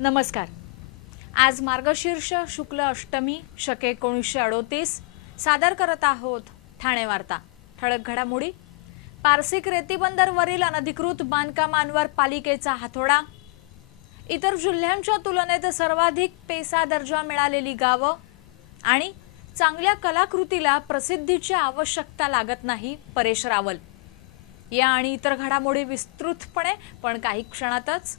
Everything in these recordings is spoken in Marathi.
नमस्कार. आज मार्गशीर्ष शुक्ल अष्टमी शके एकोणीसशे अडोतीस सादर करत आहोत ठाणे वार्ता. ठळक घडामोडी. पारसिक रेतीबंदरवरील अनधिकृत बांधकामांवर पालिकेचा हातोडा. इतर जिल्ह्यांच्या तुलनेत सर्वाधिक पेसा दर्जा मिळालेली गावं आणि चांगल्या कलाकृतीला प्रसिद्धीची आवश्यकता लागत नाही परेश रावल. या आणि इतर घडामोडी विस्तृतपणे पण काही क्षणातच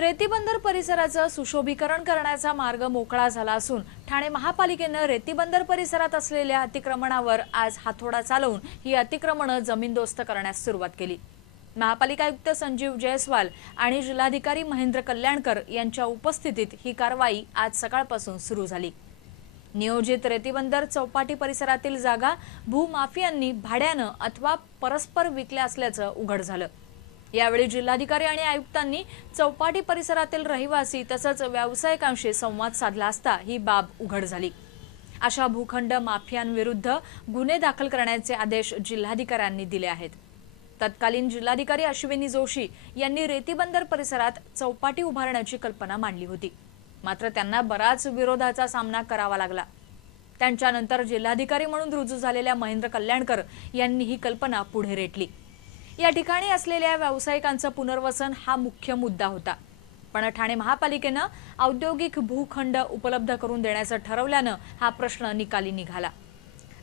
रेतीबंदर परिसराचं सुशोभीकरण करण्याचा मार्ग मोकळा झाला असून ठाणे महापालिकेनं रेतीबंदर परिसरात असलेल्या अतिक्रमणावर आज हातोडा चालवून ही अतिक्रमणं जमीनदोस्त करण्यास सुरुवात केली. महापालिका आयुक्त संजीव जयस्वाल आणि जिल्हाधिकारी महेंद्र कल्याणकर यांच्या उपस्थितीत ही कारवाई आज सकाळपासून सुरू झाली. नियोजित रेतीबंदर चौपाटी परिसरातील जागा भूमाफियांनी भाड्यानं अथवा परस्पर विकल्या असल्याचं उघड झालं. यावेळी जिल्हाधिकारी आणि आयुक्तांनी चौपाटी परिसरातील रहिवासी तसंच व्यावसायिकांशी संवाद साधला असता ही बाब उघड झाली. अशा भूखंड माफियांविरुद्ध गुन्हे दाखल करण्याचे आदेश जिल्हाधिकाऱ्यांनी दिले आहेत. तत्कालीन जिल्हाधिकारी अश्विनी जोशी यांनी रेतीबंदर परिसरात चौपाटी उभारण्याची कल्पना मांडली होती. मात्र त्यांना बराच विरोधाचा सामना करावा लागला. त्यांच्यानंतर जिल्हाधिकारी म्हणून रुजू झालेल्या महेंद्र कल्याणकर यांनी ही कल्पना पुढे रेटली. या ठिकाणी असलेल्या व्यावसायिकांचं पुनर्वसन हा मुख्य मुद्दा होता. पण ठाणे महापालिकेनं औद्योगिक भूखंड उपलब्ध करून देण्याचं ठरवल्यानं हा प्रश्न निकाली निघाला.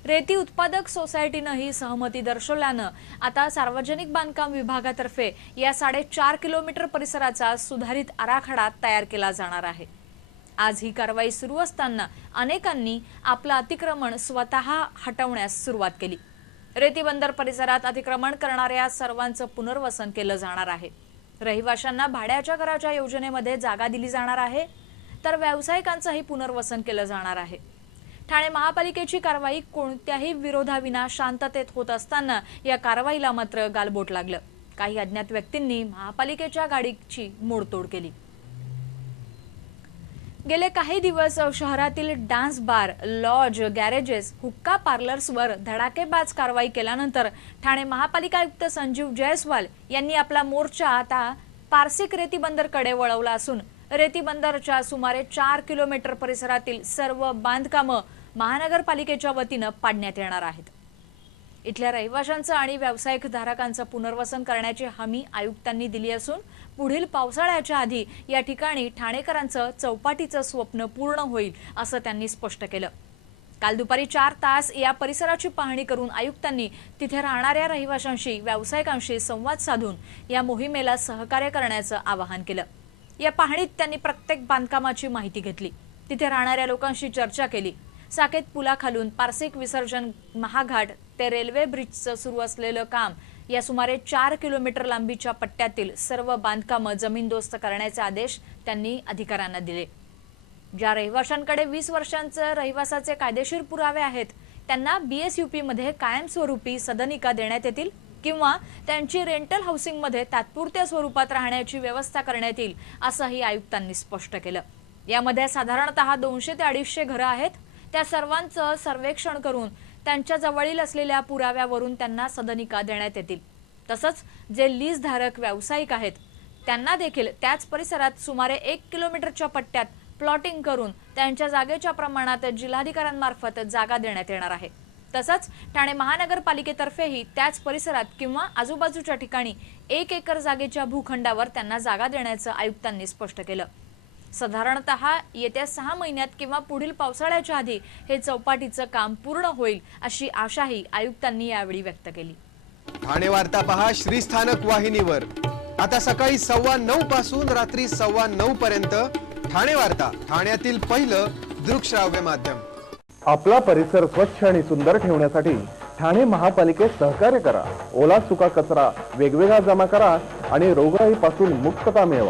रेती उत्पादक सोसायटीनंही सहमती दर्शवल्यानं आता सार्वजनिक बांधकाम विभागातर्फे या साडेचार किलोमीटर परिसराचा सुधारित आराखडा तयार केला जाणार आहे. आज ही कारवाई सुरू असताना अनेकांनी आपलं अतिक्रमण स्वतः हटवण्यास सुरुवात केली. रेतीबंदर परिसरात अतिक्रमण करणाऱ्या सर्वांचं पुनर्वसन केलं जाणार आहे. रहिवाशांना भाड्याच्या घराच्या योजनेमध्ये जागा दिली जाणार आहे तर व्यावसायिकांचंही पुनर्वसन केलं जाणार आहे. ठाणे महापालिकेची कारवाई कोणत्याही विरोधाविना शांततेत होत असताना या कारवाईला मात्र गालबोट लागलं. काही अज्ञात व्यक्तींनी महापालिकेच्या गाडीची मोडतोड केली. गेले काही दिवस शहरातील डान्स बार लॉज गॅरेजेस हुक्का पार्लर्सवर धडाकेबाज कारवाई केल्यानंतर ठाणे महापालिका आयुक्त संजीव जयस्वाल यांनी आपला मोर्चा आता पारसिक रेती बंदरकडे वळवला असून रेती बंदरच्या सुमारे चार किलोमीटर परिसरातील सर्व बांधकामं महानगरपालिकेच्या वतीनं पाडण्यात येणार आहेत. इथल्या रहिवाशांचं आणि व्यावसायिक धारकांचं पुनर्वसन करण्याची हमी आयुक्तांनी दिली असून पुढील पावसाळ्याच्या आधी या ठिकाणी ठाणेकरांचं चौपाटीचं स्वप्न पूर्ण होईल असं त्यांनी स्पष्ट केलं. काल दुपारी चार तास या परिसराची पाहणी करून आयुक्तांनी तिथे राहणाऱ्या रहिवाशांशी व्यावसायिकांशी संवाद साधून या मोहिमेला सहकार्य करण्याचं आवाहन केलं. या पाहणीत त्यांनी प्रत्येक बांधकामाची माहिती घेतली. तिथे राहणाऱ्या लोकांशी चर्चा केली. साकेत पुलाखालून पारसिक विसर्जन महाघाट ते रेल्वे ब्रिजचं सुरू असलेलं काम या सुमारे चार किलोमीटर लांबीच्या पट्ट्यातील सर्व बांधकामं जमीनदोस्त करण्याचे आदेश त्यांनी अधिकाऱ्यांना दिले. ज्या रहिवाशांकडे वीस वर्षांचं रहिवासाचे कायदेशीर पुरावे आहेत त्यांना बीएसयूपी मध्ये कायमस्वरूपी सदनिका देण्यात येतील किंवा त्यांची रेंटल हाऊसिंगमध्ये तात्पुरत्या स्वरूपात राहण्याची व्यवस्था करण्यात येईल असंही आयुक्तांनी स्पष्ट केलं. यामध्ये साधारणतः दोनशे ते अडीचशे घरं आहेत. त्या सर्वांचं सर्वेक्षण करून त्यांच्या जवळील असलेल्या पुराव्यावरून त्यांना सदनिका देण्यात येतील. तसंच जे लीजधारक व्यावसायिक आहेत त्यांना देखील त्याच परिसरात सुमारे एक किलोमीटरच्या पट्ट्यात प्लॉटिंग करून त्यांच्या जागेच्या प्रमाणात जिल्हाधिकाऱ्यांमार्फत जागा देण्यात येणार आहे. तसंच ठाणे महानगरपालिकेतर्फेही त्याच परिसरात किंवा आजूबाजूच्या ठिकाणी एक एकर जागेच्या भूखंडावर त्यांना जागा देण्याचं आयुक्तांनी स्पष्ट केलं. साधारणत येत्या सहा महिन्यात किंवा पुढील पावसाळ्याच्या आधी हे चौपाटीचं काम पूर्ण होईल अशी आशाही आयुक्तांनी यावेळी व्यक्त केली. ठाणे वार्ता पहा श्रीस्थानक वाहिनीवर. आता सकाळी सव्वा नऊ पासून रात्री सव्वा नऊ पर्यंत ठाणे वार्ता ठाण्यातील पहिलं दृकश्राव्य माध्यम. आपला परिसर स्वच्छ आणि सुंदर ठेवण्यासाठी ठाणे महापालिकेत सहकार्य करा. ओला सुका कचरा वेगवेगळा जमा करा आणि रोगराईपासून मुक्तता मिळवा.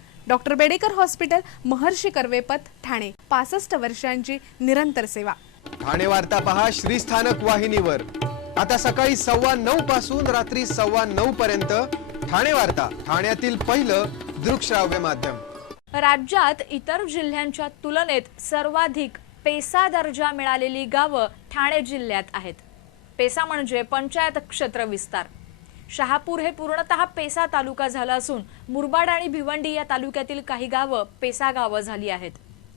Doctor Bedekar hospital Maharshi Karvepath Thane. पासष्ट वर्षांची निरंतर सेवा. ठाणे वार्ता पहा श्रीस्थानक वाहिनीवर. आता सकाळी सव्वा नऊ पासून रात्री सव्वा नऊ पर्यंत ठाणे वार्ता ठाण्यातील पहिलं दृकश्राव्य माध्यम. राज्यात इतर जिल्ह्यांच्या तुलनेत सर्वाधिक पेसा दर्जा मिळालेली गावं ठाणे जिल्ह्यात आहेत. पेसा म्हणजे पंचायत क्षेत्र विस्तार. शहापूर हे पूर्णतः पेसा तालुका झाला असून मुरबाड आणि भिवंडी या तालुक्यातील काही गावं पेसा गावं झाली आहेत.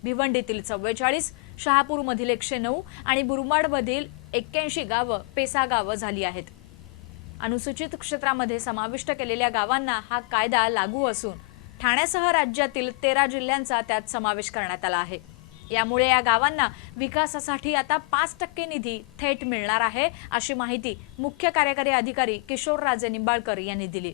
भिवंडीतील चव्वेचाळीस शहापूरमधील एकशे नऊ आणि मुरबाडमधील एक्क्याऐंशी गावं पेसा गावं झाली आहेत. अनुसूचित क्षेत्रामध्ये समाविष्ट केलेल्या गावांना हा कायदा लागू असून ठाण्यासह राज्यातील तेरा जिल्ह्यांचा त्यात समावेश करण्यात आला आहे. यामुळे या गावांना विकासासाठी आता पाच टक्के निधी थेट मिळणार आहे अशी माहिती मुख्य कार्यकारी अधिकारी किशोर राजे निंबाळकर यांनी दिली.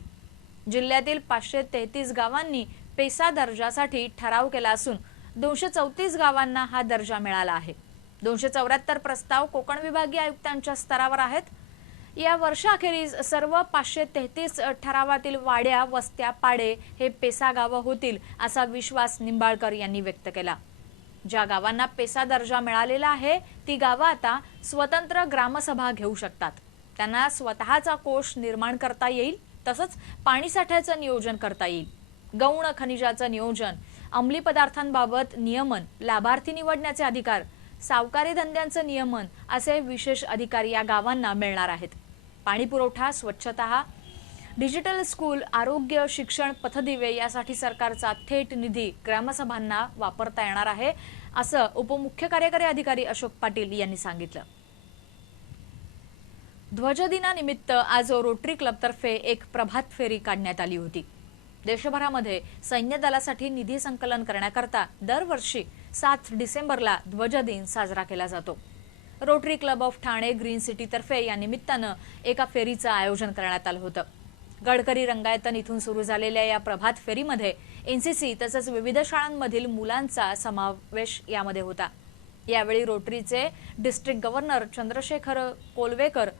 जिल्ह्यातील पाचशे तेहतीस गावांनी पेसा दर्जासाठी ठराव केला असून दोनशे चौतीस गावांना हा दर्जा मिळाला आहे. दोनशे चौऱ्याहत्तर प्रस्ताव कोकण विभागीय आयुक्तांच्या स्तरावर आहेत. या वर्षाखेरीज सर्व पाचशे तेहतीस ठरावातील वाड्या वस्त्या पाडे हे पेसा गावं होतील असा विश्वास निंबाळकर यांनी व्यक्त केला. ज्या गावांना पेसा दर्जा मिळालेला आहे ती गावं आता स्वतंत्र ग्रामसभा घेऊ शकतात. त्यांना स्वतःचा कोष निर्माण करता येईल तसंच पाणीसाठ्याचं नियोजन करता येईल. गौण खनिजाचं नियोजन अंमली पदार्थांबाबत नियमन लाभार्थी निवडण्याचे अधिकार सावकारी धंद्यांचं नियमन असे विशेष अधिकार या गावांना मिळणार आहेत. पाणी पुरवठा स्वच्छता डिजिटल स्कूल आरोग्य शिक्षण पथदिवे यासाठी सरकारचा थेट निधी ग्रामसभांना वापरता येणार आहे असं उपमुख्य कार्यकारी अधिकारी अशोक पाटील यांनी सांगितलं. ध्वजदिनानिमित्त आज रोटरी क्लबतर्फे एक प्रभात फेरी काढण्यात आली होती. देशभरामध्ये सैन्य दलासाठी निधी संकलन करण्याकरता दरवर्षी सात डिसेंबरला ध्वजदिन साजरा केला जातो. Rotary club of Thane green सिटीतर्फे या निमित्तानं एका फेरीचं आयोजन करण्यात आलं होतं. गडकरी रंगायतन इथून सुरू झालेल्या या प्रभात फेरीमध्ये एनसीसी तसंच विविध शाळांमधील मुलांचा समावेश यामध्ये होता. यावेळी रोटरीचे डिस्ट्रिक्ट गव्हर्नर चंद्रशेखर कोलवेकर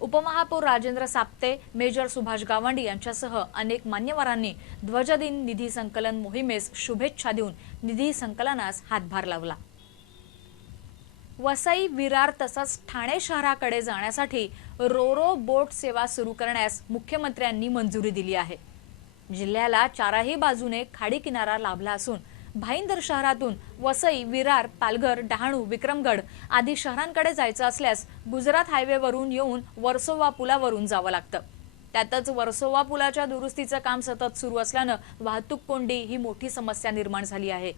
उपमहापौर राजेंद्र साप्ते मेजर सुभाष गावंडी यांच्यासह अनेक मान्यवरांनी ध्वजदिन निधी संकलन मोहिमेस शुभेच्छा देऊन निधी संकलनास हातभार लावला. वसई विरार तसंच ठाणे शहराकडे जाण्यासाठी रोरो बोट सेवा सुरू करण्यास मुख्यमंत्र्यांनी मंजुरी दिली आहे. जिल्ह्याला चारही बाजूने खाडी किनारा लाभला असून भाईंदर शहरातून वसई विरार पालघर डहाणू विक्रमगड आदी शहरांकडे जायचं असल्यास गुजरात हायवेवरून येऊन वर्सोवा पुलावरून जावं लागतं. त्यातच वर्सोवा पुलाच्या दुरुस्तीचं काम सतत सुरू असल्यानं वाहतूक कोंडी ही मोठी समस्या निर्माण झाली आहे.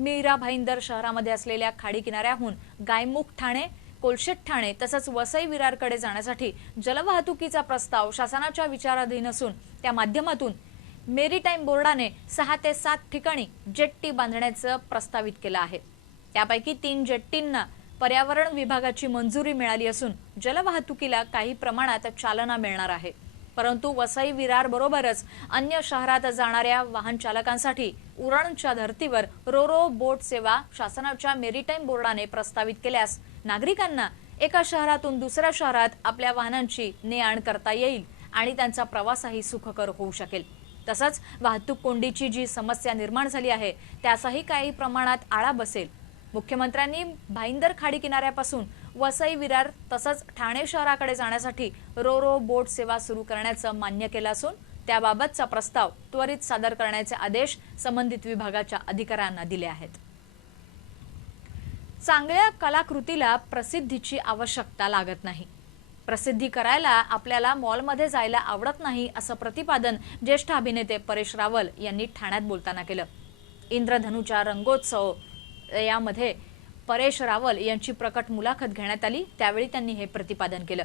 मीरा भाईंदर शहरामध्ये असलेल्या खाडी किनाऱ्याहून गायमुख ठाणे कोलशेत ठाणे तसंच वसई विरारकडे जाण्यासाठी जलवाहतुकीचा प्रस्ताव शासनाच्या विचाराधीन असून त्या माध्यमातून मेरीटाईम बोर्डाने सहा ते सात ठिकाणी जेट्टी बांधण्याचं प्रस्तावित केलं आहे. त्यापैकी तीन जेट्टींना पर्यावरण विभागाची मंजुरी मिळाली असून जलवाहतुकीला काही प्रमाणात चालना मिळणार आहे. परंतु वसई विरार बरोबरच अन्य शहरात जाणाऱ्या वाहन चालकांसाठी उरणच्या धर्तीवर रोरो बोट सेवा शासनाच्या मेरीटाईम बोर्डाने प्रस्तावित केल्यास नागरिकांना एका शहरातून दुसऱ्या शहरात आपल्या वाहनांची ने आण करता येईल आणि त्यांचा प्रवासही सुखकर होऊ शकेल. तसंच वाहतूक कोंडीची जी समस्या निर्माण झाली आहे त्याचाही काही प्रमाणात आळा बसेल. मुख्यमंत्र्यांनी भाईंदर खाडी किनाऱ्यापासून वसई विरार तसंच ठाणे शहराकडे जाण्यासाठी रो रो बोट सेवा सुरू करण्याचं मान्य केलं असून त्याबाबतचा प्रस्ताव त्वरित सादर करण्याचे आदेश संबंधित विभागाच्या अधिकाऱ्यांना दिले आहेत. चांगल्या कलाकृतीला प्रसिद्धीची आवश्यकता लागत नाही. प्रसिद्धी करायला आपल्याला मॉलमध्ये जायला आवडत नाही असं प्रतिपादन ज्येष्ठ अभिनेते परेश रावल यांनी ठाण्यात बोलताना केलं. इंद्रधनुच्या रंगोत्सव यामध्ये परेश रावल यांची प्रकट मुलाखत घेण्यात आली. त्यावेळी त्यांनी हे प्रतिपादन केलं.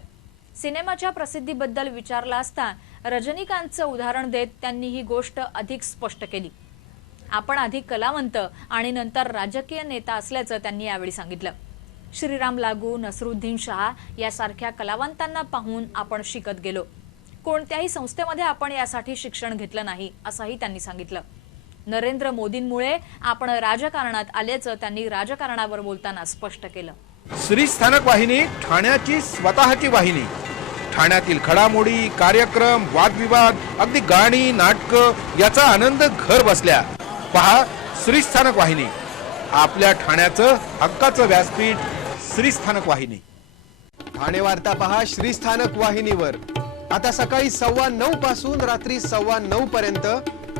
सिनेमाच्या प्रसिद्धीबद्दल विचारला असता रजनीकांतचं उदाहरण देत त्यांनी ही गोष्ट अधिक स्पष्ट केली. आपण आधी कलावंत आणि नंतर राजकीय नेता असल्याचं त्यांनी यावेळी सांगितलं. श्रीराम लागू नसरुद्दीन शहा यासारख्या कलावंतांना पाहून आपण शिकत गेलो. कोणत्याही संस्थेमध्ये आपण यासाठी शिक्षण घेतलं नाही असंही त्यांनी सांगितलं. नरेंद्र मोदींमुळे आपण राजकारणात आल्याचं त्यांनी राजकारणावर बोलताना स्पष्ट केलं. श्री स्थानक वाहिनी ठाण्याची स्वतःची वाहिनी. ठाण्यातील घडामोडी कार्यक्रम वादविवाद अगदी गाणी नाटकं याचा आनंद घर बसल्या. पहा श्री स्थानक वाहिनी. आपल्या ठाण्याचं हक्काचं व्यासपीठ श्री स्थानक वाहिनी. ठाणे वार्ता पहा श्रीस्थानक वाहिनीवर. आता सकाळी सव्वा नऊ पासून रात्री सव्वा नऊ पर्यंत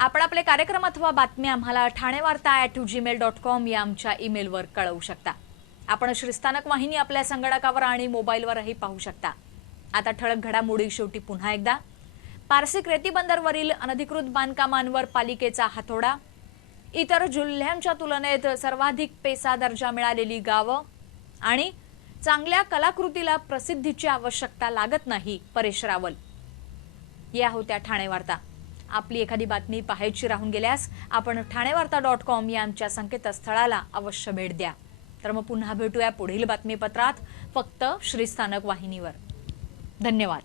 आपण आपले कार्यक्रम अथवा बातम्या आम्हाला ठाणे वार्ता ॲट जीमेल डॉट कॉम या आमच्या ईमेलवर कळवू शकता. आपण श्रीस्थानक वाहिनी आपल्या संगणकावर आणि मोबाईलवरही पाहू शकता. आता ठळक घडामोडी शेवटी पुन्हा एकदा. पारसिक रेती बंदरवरील अनधिकृत बांधकामांवर पालिकेचा हातोडा. इतर जिल्ह्यांच्या तुलनेत सर्वाधिक पेसा दर्जा मिळालेली गावं आणि चांगल्या कलाकृतीला प्रसिद्धीची आवश्यकता लागत नाही परेश रावल. या होत्या ठाणे वार्ता आपली एखादी बातमी पाहायची राहून गेल्यास आपण ठाणेवार्ता डॉट कॉम या आमच्या संकेतस्थळाला अवश्य भेट द्या. तर मग पुन्हा भेटूया पुढील बातमीपत्रात फक्त श्रीस्थानक वाहिनीवर. धन्यवाद.